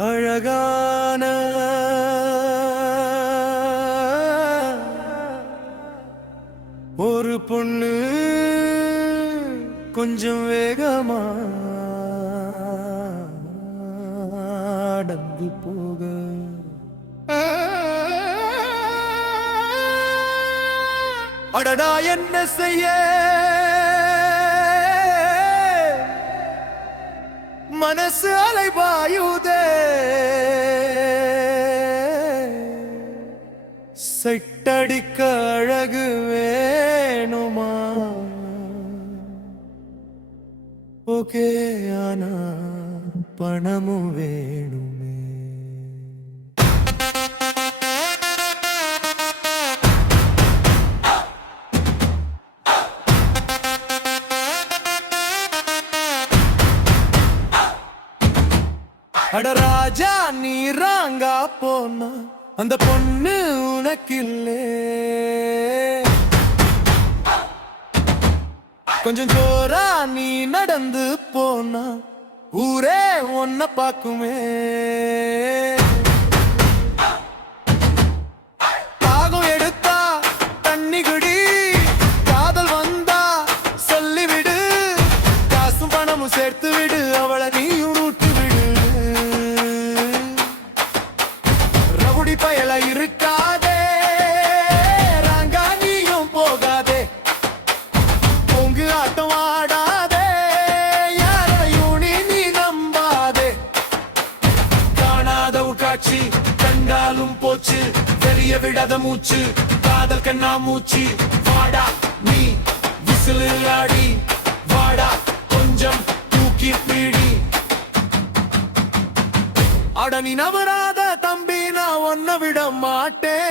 அழகான ஒரு பொண்ணு கொஞ்சம் வேகமா நடந்து போக அடடா என்ன செய்ய மனசு அலைபாயுதே செட்டடிக்க அழகு வேணுமா ஓகே ஆனா பணமும் வேணுமே அட ராஜா நீ ராங்கா போனா அந்த பொண்ணு உனக்கில்லே கொஞ்சம் ஜோரா நீ நடந்து போனா ஊரே ஒன்ன பாக்குமே தாகம் எடுத்தா தண்ணி குடி காதல் வந்தா சொல்லிவிடு காசும் பணமும் சேர்த்து விடு அவளை நீயும் ஊட்டு விடு ரவுடி பயல இருக்காதே ராங்கா நீயும் போகாதே பொங்கு ஆட்டம் ஆடாதே யாரையும் நீ நம்பாதே காணாத உட்காட்சி கண்டாலும் போச்சு தெரிய விடாத மூச்சு காதல் கண்ணா மூச்சு வாடா நீ விசிலு ஆடி வாடா கொஞ்சம் தூக்கி பீடி அட நீ நவராத தம்பி நான் ஒன்ன விட மாட்டேன்